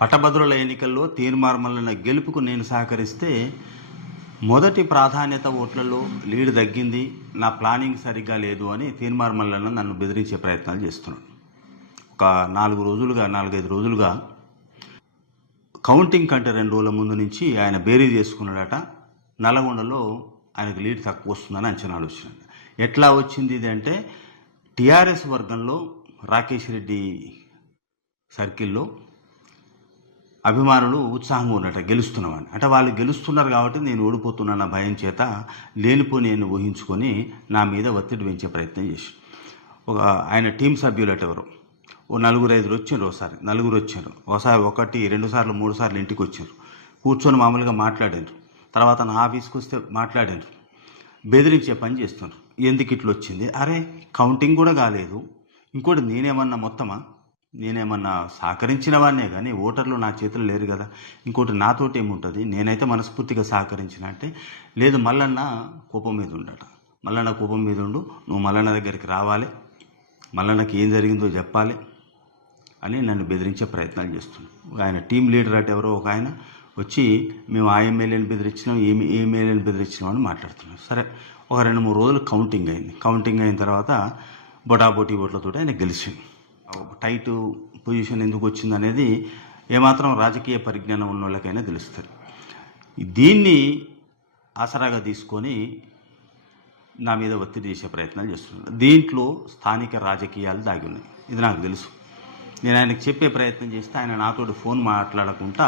పట్టభద్రుల ఎన్నికల్లో తీర్మార్మలన గెలుపుకు నేను సహకరిస్తే మొదటి ప్రాధాన్యత ఓట్లలో లీడ్ తగ్గింది, నా ప్లానింగ్ సరిగ్గా లేదు అని తీర్మార్మలన నన్ను బెదిరించే ప్రయత్నాలు చేస్తున్నాడు. ఒక 4-5 రోజులుగా కౌంటింగ్ కంటే 2 రోజుల ముందు నుంచి ఆయన బేరీ చేసుకున్నాడట. నల్గొండలో ఆయనకు లీడ్ తక్కువ వస్తుందని అంచనాలు వచ్చినాయి. ఎట్లా వచ్చింది ఇది అంటే, టీఆర్ఎస్ వర్గంలో రాకేష్ రెడ్డి సర్కిల్లో అభిమానులు ఉత్సాహంగా ఉన్నట గెలుస్తున్నామని. అంటే వాళ్ళు గెలుస్తున్నారు కాబట్టి నేను ఓడిపోతున్నా భయం చేత లేనిపో నేను ఊహించుకొని నా మీద ఒత్తిడి పెంచే ప్రయత్నం చేసి ఒక ఆయన టీం సభ్యులట ఎవరు ఓ 4-5 వచ్చారు. ఒకసారి 4 వచ్చారు, ఒకసారి 1-2 సార్లు 3 సార్లు ఇంటికి వచ్చారు. కూర్చొని మామూలుగా మాట్లాడారు. తర్వాత నా ఆఫీస్కి వస్తే మాట్లాడారు. బెదిరించే పని చేస్తున్నారు. ఎందుకు ఇట్లా వచ్చింది? అరే కౌంటింగ్ కూడా కాలేదు, ఇంకోటి నేనేమన్నా సహకరించిన వాడినే కానీ ఓటర్లు నా చేతులు లేరు కదా, ఇంకోటి నాతోటి ఏముంటుంది, నేనైతే మనస్ఫూర్తిగా సహకరించిన అంటే లేదు, మల్లన్న కోపం మీద ఉండట. మల్లన్న కోపం మీద ఉండు, నువ్వు మల్లన్న దగ్గరికి రావాలి, మల్లన్నకి ఏం జరిగిందో చెప్పాలి అని నన్ను బెదిరించే ప్రయత్నాలు చేస్తున్నాడు. ఆయన టీం లీడర్ అటు ఎవరో ఒక ఆయన వచ్చి మేము ఆ ఎమ్మెల్యేని బెదిరించినాం, ఏ ఎమ్మెల్యేని బెదిరించినాం అని మాట్లాడుతున్నాం. సరే, ఒక 2-3 రోజులు కౌంటింగ్ అయింది. కౌంటింగ్ అయిన తర్వాత బొటాబొటీ ఓట్లతో ఆయన గెలిచింది. టైట్ పొజిషన్ ఎందుకు వచ్చింది అనేది ఏమాత్రం రాజకీయ పరిజ్ఞానం ఉన్న వాళ్ళకైనా తెలుస్తుంది. దీన్ని ఆసరాగా తీసుకొని నా మీద ఒత్తిడి చేసే ప్రయత్నాలు చేస్తున్నాడు. దీంట్లో స్థానిక రాజకీయాలు దాగి ఉన్నాయి, ఇది నాకు తెలుసు. నేను ఆయనకు చెప్పే ప్రయత్నం చేస్తే ఆయన నాతోటి ఫోన్ మాట్లాడకుండా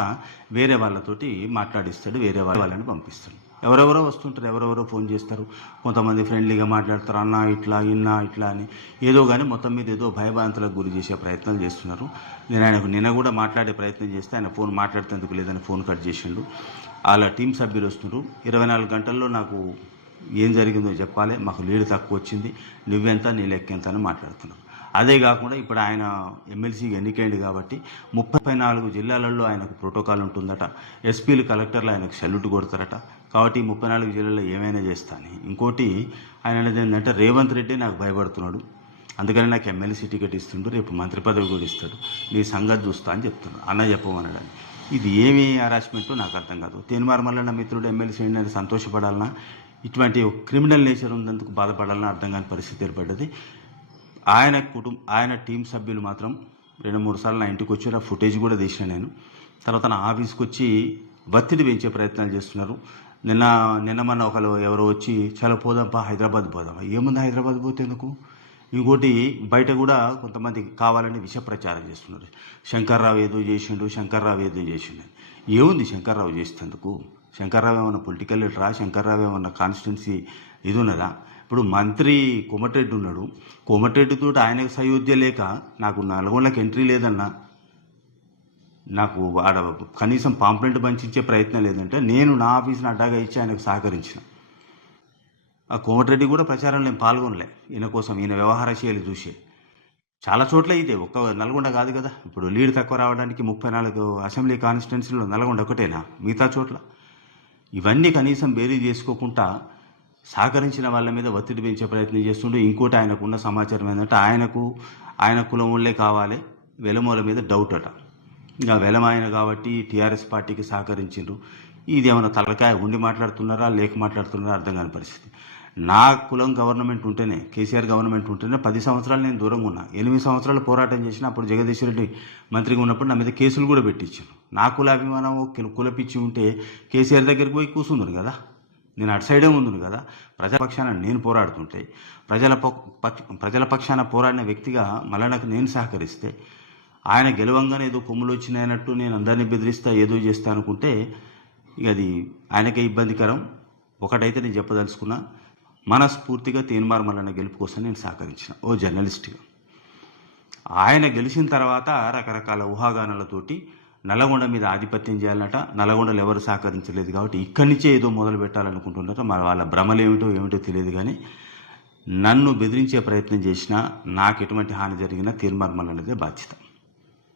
వేరే వాళ్ళతోటి మాట్లాడిస్తాడు, వేరే వాళ్ళని పంపిస్తాడు. ఎవరెవరో వస్తుంటారు, ఎవరెవరో ఫోన్ చేస్తారు, కొంతమంది ఫ్రెండ్లీగా మాట్లాడతారు, అన్న ఇట్లా ఇట్లా అని ఏదో కానీ మొత్తం మీద ఏదో భయభ్రాంతులకు గురి చేసే ప్రయత్నాలు చేస్తున్నారు. నేను ఆయనకు నిన్న కూడా మాట్లాడే ప్రయత్నం చేస్తే ఆయన ఫోన్ మాట్లాడేందుకు లేదని ఫోన్ కట్ చేసిండు. వాళ్ళ టీం సభ్యులు వస్తున్నారు. 24 గంటల్లో నాకు ఏం జరిగిందో చెప్పాలి, మాకు లీడ్ తక్కువ వచ్చింది, నువ్వెంత నీ లెక్కెంత అని మాట్లాడుతున్నారు. అదే కాకుండా ఇప్పుడు ఆయన ఎమ్మెల్సీకి ఎన్నికైంది కాబట్టి 34 జిల్లాలలో ఆయనకు ప్రోటోకాల్ ఉంటుందట, ఎస్పీలు కలెక్టర్లు ఆయనకు సెల్యూట్ కొడతారట. కాబట్టి 34 జిల్లాల్లో ఏమైనా చేస్తాను. ఇంకోటి ఆయన అనేది ఏంటంటే, రేవంత్ రెడ్డి నాకు భయపడుతున్నాడు, అందుకని నాకు ఎమ్మెల్సీ టికెట్ ఇస్తుండు, రేపు మంత్రి పదవి కూడా ఇస్తాడు, నీ సంగతి చూస్తా అని చెప్తున్నాడు. అన్న చెప్పమనడానికి ఇది ఏమి హరాస్మెంటో నాకు అర్థం కాదు. తీర్మార్మలన్న మిత్రుడు ఎమ్మెల్సీ అని సంతోషపడాలన్నా, ఇటువంటి క్రిమినల్ నేచర్ ఉన్నందుకు బాధపడాలన్నా అర్థం కాని పరిస్థితి ఏర్పడ్డది. ఆయన టీం సభ్యులు మాత్రం 2-3 సార్లు నా ఇంటికి వచ్చి నా ఫుటేజ్ కూడా తీసిన నేను. తర్వాత నా ఆఫీస్కి వచ్చి ఒత్తిడి పెంచే ప్రయత్నాలు చేస్తున్నారు. నిన్న మొన్న ఎవరో వచ్చి చాలా పోదాంపా, హైదరాబాద్ పోదామా, ఏముంది హైదరాబాద్ పోతే ఎందుకు? ఇంకోటి బయట కూడా కొంతమంది కావాలని విష ప్రచారం చేస్తున్నారు. శంకర్రావు ఏదో చేసిండు. ఏముంది శంకర్రావు చేసేందుకు? శంకర్రావు ఏమన్నా పొలిటికల్ లీడరా? శంకర్రావు ఏమన్నా కాన్స్టిట్యున్సీ ఇది ఉన్నదా? ఇప్పుడు మంత్రి కోమటిరెడ్డి ఉన్నాడు, కోమటిరెడ్డితో ఆయనకు సయోధ్య లేక నాకు నల్గొండకి ఎంట్రీ లేదన్నా, నాకు ఆడ కనీసం పాంప్లెంట్ పంచించే ప్రయత్నం లేదంటే నేను నా ఆఫీస్ని అడ్డాగా ఇచ్చి ఆయనకు సహకరించిన. ఆ కోమటిరెడ్డి కూడా ప్రచారంలో నేను పాల్గొనలే. ఈయన కోసం, ఈయన వ్యవహార శైలి చూసి చాలా చోట్ల ఇదే, ఒక్క నల్గొండ కాదు కదా. ఇప్పుడు లీడ్ తక్కువ రావడానికి 34 అసెంబ్లీ కాన్స్టిట్యున్సీలో నల్గొండ ఒకటేనా? మిగతా చోట్ల ఇవన్నీ కనీసం బేరీ చేసుకోకుండా సహకరించిన వాళ్ళ మీద ఒత్తిడి పెంచే ప్రయత్నం చేస్తుండే. ఇంకోటి ఆయనకున్న సమాచారం ఏంటంటే, ఆయన కులం వాళ్ళే కావాలి, వెలమూల మీద డౌట్ అట. ఇంకా వెలమ ఆయన కాబట్టి టీఆర్ఎస్ పార్టీకి సహకరించిండ్రు. ఇది ఏమైనా తలకాయ ఉండి మాట్లాడుతున్నారా లేక మాట్లాడుతున్నారా అర్థం కాని పరిస్థితి. నా కులం గవర్నమెంట్ ఉంటేనే, కేసీఆర్ గవర్నమెంట్ ఉంటేనే 10 సంవత్సరాలు నేను దూరంగా ఉన్నా. 8 సంవత్సరాలు పోరాటం చేసిన. అప్పుడు జగదీష్ రెడ్డి మంత్రిగా ఉన్నప్పుడు నా మీద కేసులు కూడా పెట్టించాను. నా కులాభిమానం కులపిచ్చి ఉంటే కేసీఆర్ దగ్గరికి పోయి కూర్చుందరు కదా, నేను అటు సైడే ఉందును కదా. ప్రజల పక్షాన నేను పోరాడుతుంటే, ప్రజల పక్షాన పోరాడిన వ్యక్తిగా మల్లన్నకు నేను సహకరిస్తే, ఆయన గెలవంగానే ఏదో కొమ్ములు వచ్చినాయన్నట్టు నేను అందరినీ బెదిరిస్తా, ఏదో చేస్తా అనుకుంటే ఇక అది ఆయనకే ఇబ్బందికరం. ఒకటైతే నేను చెప్పదలుచుకున్నా, మనస్ఫూర్తిగా తీర్మార్మలన్న గెలుపు కోసం నేను సహకరించిన ఓ జర్నలిస్ట్గా. ఆయన గెలిచిన తర్వాత రకరకాల ఊహాగానాలతోటి నల్లగొండ మీద ఆధిపత్యం చేయాలన్నట. నల్లగొండలు ఎవరు సహకరించలేదు కాబట్టి ఇక్కడి నుంచే ఏదో మొదలు పెట్టాలనుకుంటున్నారట. మరి వాళ్ళ భ్రమలు ఏమిటో తెలియదు కానీ నన్ను బెదిరించే ప్రయత్నం చేసినా, నాకు ఎటువంటి హాని జరిగినా తీర్మార్మలన్నదే బాధ్యత.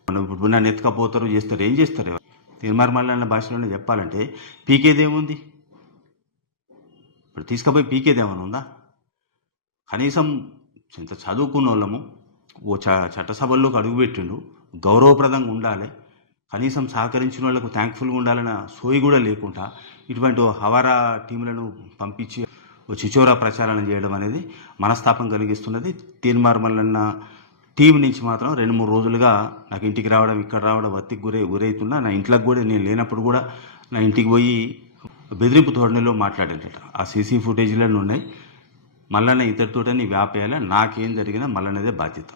ఇప్పుడు నన్ను ఎత్తుకపోతారు, చేస్తారు, ఏం చేస్తారు? తీర్మార్మలన్న భాషలోనే చెప్పాలంటే పీకేదేముంది? ఇప్పుడు తీసుకుపోయి పీకేదేమని ఉందా? కనీసం ఇంత చదువుకున్న వాళ్ళము ఓ చట్టసభల్లోకి అడుగుపెట్టిండు, గౌరవప్రదంగా ఉండాలి, కనీసం సహకరించిన వాళ్ళకు థ్యాంక్ఫుల్గా ఉండాలన్న సోయి కూడా లేకుండా ఇటువంటి హవారా టీములను పంపించి చిచోరా ప్రచారం చేయడం అనేది మనస్తాపం కలిగిస్తున్నది. తీర్మార్మలన్న టీం నుంచి మాత్రం 2-3 రోజులుగా నాకు ఇంటికి రావడం, ఇక్కడ రావడం ఒత్తిడికి గురవుతున్నా. నా ఇంట్లోకి కూడా నేను లేనప్పుడు కూడా నా ఇంటికి పోయి బెదిరింపు ధోరణిలో మాట్లాడేటట. ఆ సీసీ ఫుటేజ్లను ఉన్నాయి. మల్లన్న ఇతరుతోటని వ్యాపేయాలి, నాకేం జరిగినా మల్లన్నదే బాధ్యత.